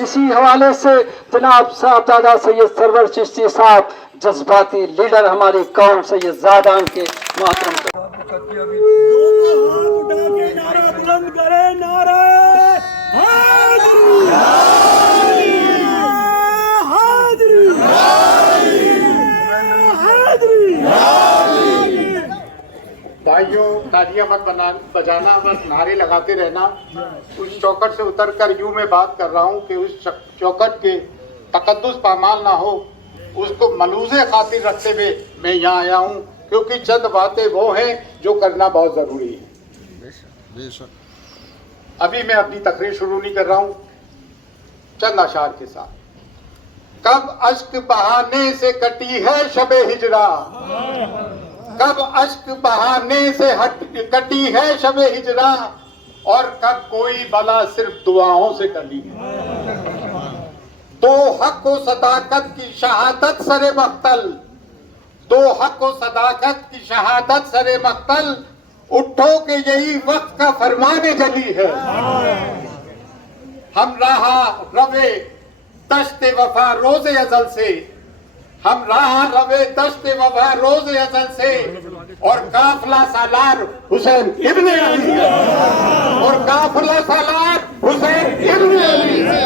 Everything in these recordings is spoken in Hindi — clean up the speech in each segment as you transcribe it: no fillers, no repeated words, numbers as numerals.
इसी हवाले से जनाब साहबजादा सैयद सरवर चिश्ती साहब जज्बाती लीडर हमारी कौम सैयद ज़ादान के मोहतरम नारा बुलंद करे, नारा भाइयों, तालियां मत बजाना, बस नारे लगाते रहना। उस चौखट से उतरकर यूं मैं बात कर रहा हूं कि उस चौखट के तकद्दुस पामाल ना हो, उसको मलूज़े खातिर रखते हुए मैं यहाँ आया हूँ, क्योंकि चंद बातें वो हैं जो करना बहुत ज़रूरी है। अभी मैं अपनी तकरीर शुरू नहीं कर रहा हूँ, चंद अशार के साथ। कब अश्क बहाने से कटी है शबे हिजरा, कब अश्क बहाने से कटी है शबे हिजरा, और कब कोई बला सिर्फ दुआओं से कटी है। दो हक व सदाकत की शहादत सरे मख्तल, दो हक व सदाकत की शहादत सरे मख्तल, उठो के यही वक्त का फरमाने जली है। हम रहा रवे दश्ते वफा रोज़े अज़ल से, हम रहा रवे दश्ते वफा रोज़े अज़ल से, और काफिला सालार हुसैन इब्ने अली है, और काफिला सालार हुसैन इब्ने अली है।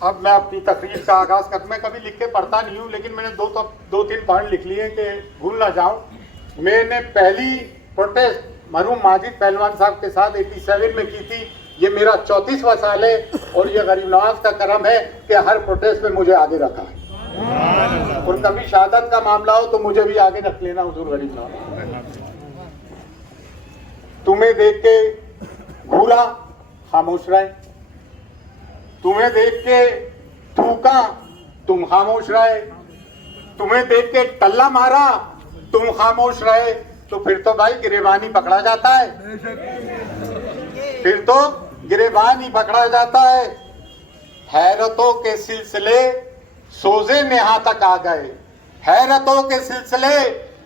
अब मैं अपनी तकरीर का आगाज कर, मैं कभी लिख के पढ़ता नहीं हूँ, लेकिन मैंने दो तीन पॉइंट लिख लिए कि भूल ना जाऊं। मैंने पहली प्रोटेस्ट मरहूम माजिद पहलवान साहब के साथ 87 में की थी। ये मेरा 34वां साल है, और ये गरीब नवाज का करम है कि हर प्रोटेस्ट में मुझे आगे रखा है, और कभी शहादत का मामला हो तो मुझे भी आगे रख लेना हुजूर गरीब नवाज। तुम्हें देख के घूरा, खामोश रहे, तुम्हें देख के थूका, तुम खामोश रहे, तुम्हें देख के टल्ला मारा, तुम खामोश रहे, तो फिर तो भाई गिरेबान पकड़ा जाता है, फिर तो गिरेबान ही पकड़ा जाता है। हैरतों के सिलसिले सोजे नेहा तक आ गए, हैरतों के सिलसिले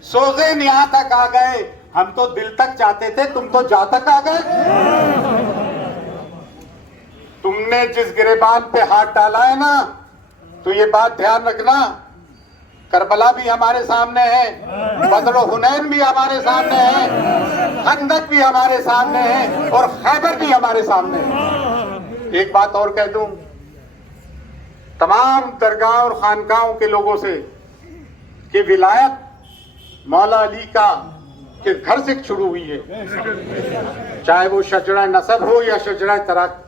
सोजे नेहा तक आ गए, हम तो दिल तक चाहते थे, तुम तो जा तक आ गए। तुमने जिस गिरेबान पे हाथ डाला है ना, तो ये बात ध्यान रखना, करबला भी हमारे सामने है, बदर हुनैन भी हमारे सामने है, खंदक भी हमारे सामने है, और खैबर भी हमारे सामने है। एक बात और कह दूं तमाम दरगाह और खानकाहों के लोगों से कि विलायत मौला अली का के घर से शुरू हुई है, चाहे वो शजरा नसब हो या शजरा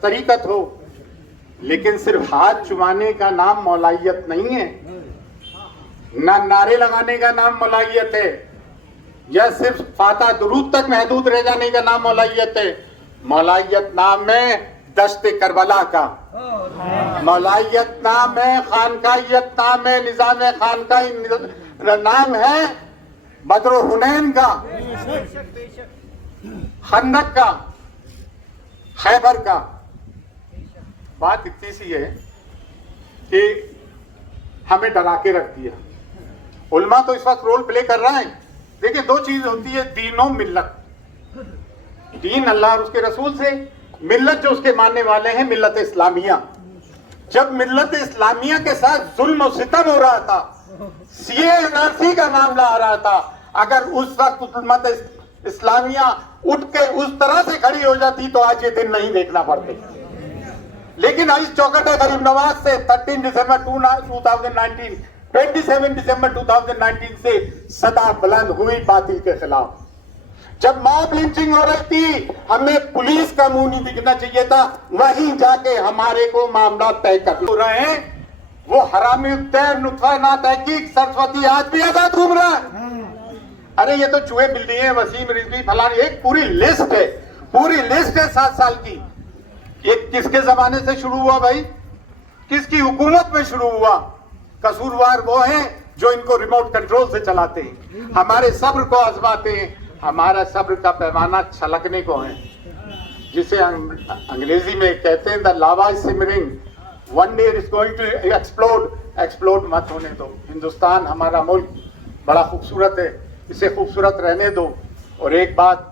तरीकत हो, लेकिन सिर्फ हाथ चुमाने का नाम मौलाइयत नहीं है, ना नारे लगाने का नाम मौलाइयत है, या सिर्फ फाता दुरूद तक महदूद रह जाने का नाम मौलाइयत है। मौलाइयत नाम है दश्ते करबला का, मौलाइयत नाम है, खानकाहियत नाम है, निजाम खानकाही नाम है, बदर हुनैन का, खंदक का, खैबर का। बात इतनी सी है कि हमें डरा के रख दिया। उल्मा तो इस वक्त रोल प्ले कर रहा है। देखिए, दो चीज होती है, दीन और मिल्लत। दीन अल्लाह और उसके रसूल से, मिल्लत जो उसके मानने वाले हैं मिल्लत इस्लामिया। जब मिल्लत इस्लामिया के साथ जुल्म और सितम हो रहा था, CANRC का मामला आ रहा था, अगर उस वक्त उम्मत इस्लामिया उठ के उस तरह से खड़ी हो जाती तो आज ये दिन नहीं देखना पड़ते। लेकिन इस चौकट गरीब नवाज से 13 दिसंबर 2019, 27 दिसंबर 2019 से सदा बुलंद हुई बातिल के खिलाफ। जब मॉब लिंचिंग हो रही थी, हमें पुलिस का मुंह नहीं दिखना चाहिए था, वहीं जाके हमारे को मामला तय कर हो रहे हैं। वो हरामी उत्तर नुत्फा ना तहकीक सरस्वती आज भी आजाद घूम रहा है। अरे ये तो चूहे बिल्ली है, वसीम रिजवी फलानी, एक पूरी लिस्ट है, पूरी लिस्ट है 7 साल की। ये किसके जमाने से शुरू हुआ भाई? किसकी हुकूमत में शुरू हुआ? कसूरवार वो हैं जो इनको रिमोट कंट्रोल से चलाते हैं, हमारे सब्र को आजमाते हैं। हमारा सब्र का पैमाना छलकने को है, जिसे अंग्रेजी में कहते हैं the lava is simmering, one day is going to explode. Explode मत होने दो। हिंदुस्तान हमारा मुल्क बड़ा खूबसूरत है, इसे खूबसूरत रहने दो। और एक बात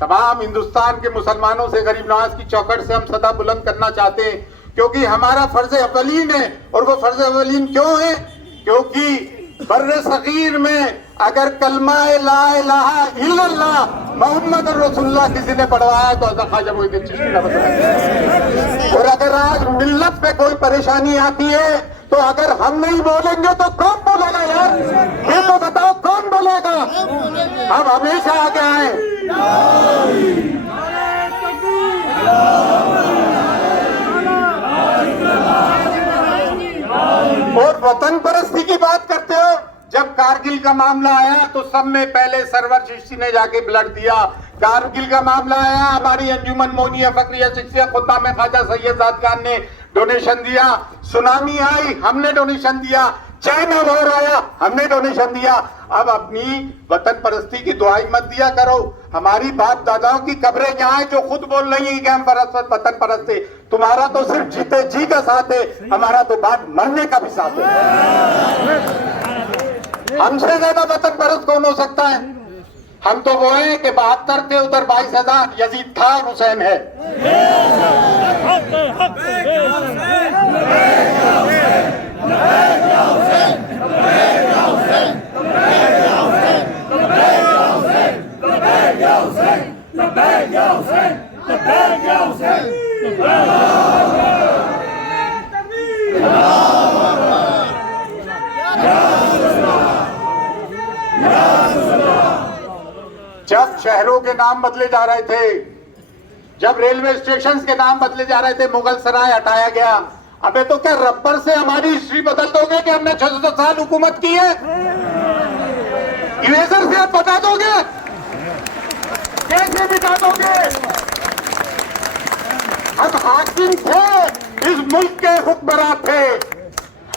तमाम हिंदुस्तान के मुसलमानों से गरीब नवाज की चौखट से हम सदा बुलंद करना चाहते हैं, क्योंकि हमारा फर्ज अवलीन है। और वो फर्ज अवलीन क्यों है? क्योंकि बर्रे सगीर में अगर कलमा ला इलाहा इल्लल्लाह मोहम्मद रसूलुल्लाह किसी ने पढ़वाया तो ख्वाजा मोइनुद्दीन चिश्ती ने बताया। और अगर आज मिल्लत पे कोई परेशानी आती है तो अगर हम नहीं बोलेंगे तो कौन बोलेगा यार? ये तो बताओ कौन बोलेगा? हम हमेशा आगे आए। और वतन परस्ती की बात करते हो। जब कारगिल का मामला आया तो सब में पहले सरवर चिश्ती ने जाके ब्लड दिया। कारगिल का मामला आया, हमारी अंजुमन मोनिया फकरिया चिश्तिया खुदा में ख्वाजा सैयद जाद खान ने डोनेशन दिया। सुनामी आई, हमने डोनेशन दिया। चाइना वॉर आया, हमने डोनेशन दिया। अब अपनी वतन परस्ती की दुआई मत दिया करो। हमारी बाप दादाओं की कब्रें यहाँ है जो खुद बोल रही है कि हम वतन परस्त है। तुम्हारा तो सिर्फ जीते जी का साथ है, हमारा तो बाद मरने का भी साथ है। हमसे ज्यादा वतन परस्त कौन हो सकता है? हम तो वो हैं कि 72 थे, उधर 22,000 यजीद था और हुसैन है। जब शहरों के नाम बदले जा रहे थे, जब रेलवे स्टेशन के नाम बदले जा रहे थे, मुगल सराय हटाया गया। अबे तो क्या रबर से हमारी हिस्ट्री बदल दोगे कि हमने 600 साल हुकूमत की है? इरेजर से आप बता दोगे? कैसे बिता दोगे? हम हाकिम थे, इस मुल्क के हुक्मरान थे।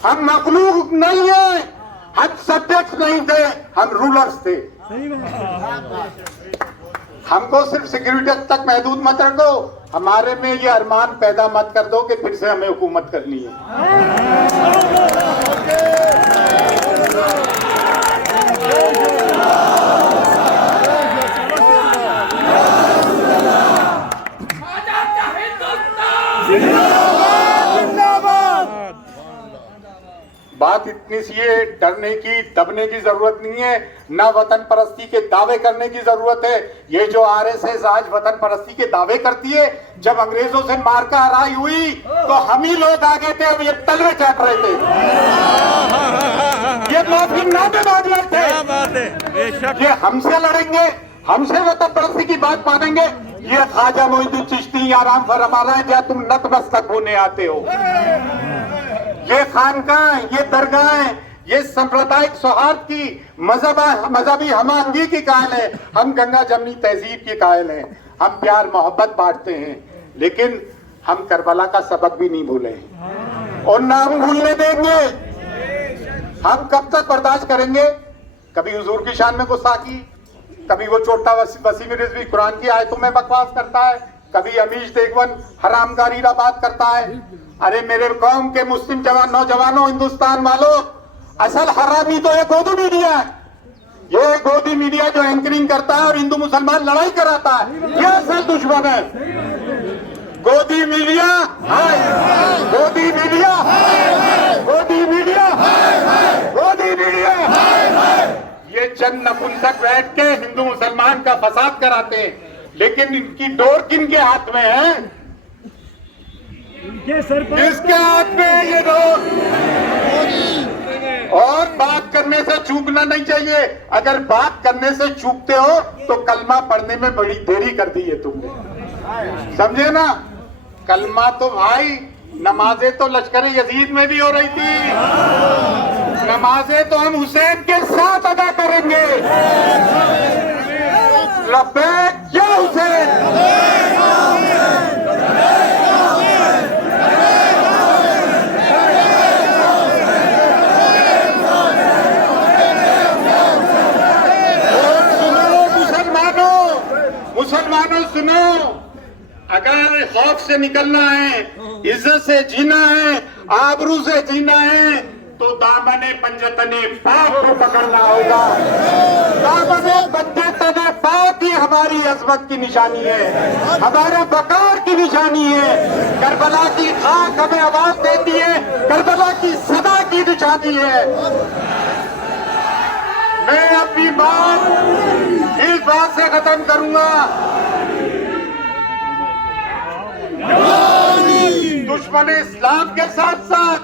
हम मखलूक नहीं है, हम सब्जेक्ट नहीं थे, हम रूलर्स थे। हमको सिर्फ सिक्योरिटी तक महदूद मत रखो, हमारे में ये अरमान पैदा मत कर दो कि फिर से हमें हुकूमत करनी है। बात इतनी सी है, डरने की दबने की जरूरत नहीं है, ना वतन परस्ती के दावे करने की जरूरत है। ये जो आरएसएस आज वतन परस्ती के दावे करती है, जब अंग्रेजों से मारका हराई हुई तो हम ही लोग आगे थे और ये तलवे चाट रहे थे। ये माफी नामे मांग रहे थे। ये हमसे लड़ेंगे, हमसे वतन परस्ती की बात मानेंगे। ये ख्वाजा मोइनुद्दीन चिश्ती आराम फरमा रहा है, क्या तुम नतमस्तक होने आते हो? ये खानकाह, ये दरगाह, ये सांप्रदायिक सौहार्द की, मजहबी हमांगी की कायल है। हम गंगा जमनी तहजीब की कायल हैं। हम प्यार मोहब्बत बांटते हैं, लेकिन हम करबला का सबक भी नहीं भूले और ना हम भूलने देंगे। हम कब तक बर्दाश्त करेंगे? कभी हुजूर की शान में गुस्ताखी, कभी वो छोटा वसीम रिजवी कुरान की आयतों में बकवास करता है, कभी अमीश देगवन हरामगारी का बात करता है। अरे मेरे कौम के मुस्लिम नौजवानों, हिंदुस्तान वालों, असल हरामी तो ये गोदी मीडिया है। ये गोदी मीडिया जो एंकरिंग करता है और हिंदू मुसलमान लड़ाई कराता है, ये असल दुश्मन है। गोदी मीडिया हाय, गोदी मीडिया, गोदी मीडिया, गोदी मीडिया। ये चंद नपुंसक बैठ के हिंदू मुसलमान का फसाद कराते हैं, लेकिन इनकी डोर किन के हाथ में है? किसके हाथ में है ये डोर? और बात करने से चूकना नहीं चाहिए। अगर बात करने से चूकते हो तो कलमा पढ़ने में बड़ी देरी कर दी है तुमने, समझे ना? कलमा तो भाई, नमाजें तो लश्कर यजीद में भी हो रही थी, नमाजें तो हम हुसैन के साथ अदा करेंगे। लब्बैक या हुसैन। अगर खौफ से निकलना है, इज्जत से जीना है, आबरू से जीना है, तो दामने पंजतने पाक को पकड़ना होगा। दामने पंजतने पाक ही हमारी अजमत की निशानी है, हमारे वकार की निशानी है। करबला की खाक हमें आवाज देती है, करबला की सदा की निशानी है। मैं अपनी बात इस बात से खत्म करूंगा, दुश्मन इस्लाम के साथ साथ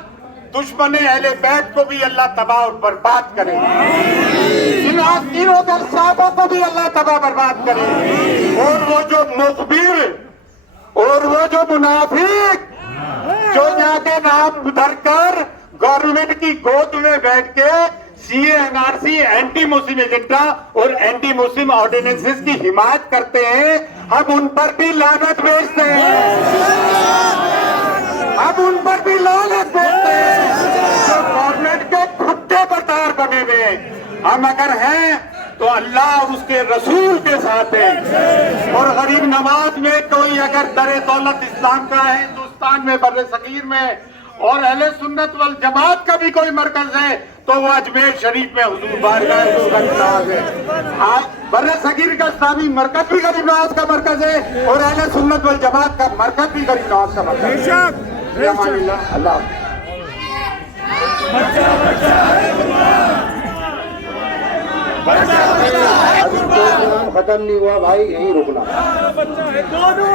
दुश्मन अहले बैत को भी अल्लाह तबाह और बर्बाद करे, इन तीनों दर साहबों को भी अल्लाह तबाह बर्बाद करे। और वो जो मुखबिर और वो जो मुनाफिक जो जाके नाम धरकर गवर्नमेंट की गोद में बैठ के CA NRC anti Muslim agenda और एंटी मुस्लिम ऑर्डिनेंसेस की हिमायत करते हैं, हम उन पर भी लानत भेजते हैं, हम उन पर भी लानत भेजते हैं जो गवर्नमेंट के खुट्टे पर तार बने हुए। हम अगर हैं तो अल्लाह और उसके रसूल के साथ है। और गरीब नवाज में कोई अगर दरे दौलत इस्लाम का है हिंदुस्तान में, बर्रे सगीर में, और अहले सुन्नत वल जमात का भी कोई मरकज है तो वो अजमेर शरीफ में हुजूर बारगाह है। आज बर्रे सगीर का इस्लामी मरकज भी गरीब नवाज का मरकज है और अहले सुन्नत वल जमात का मरकज भी गरीब नवाज का मरकज है। अल्लाह खत्म नहीं हुआ भाई, यही रुकना। दोनों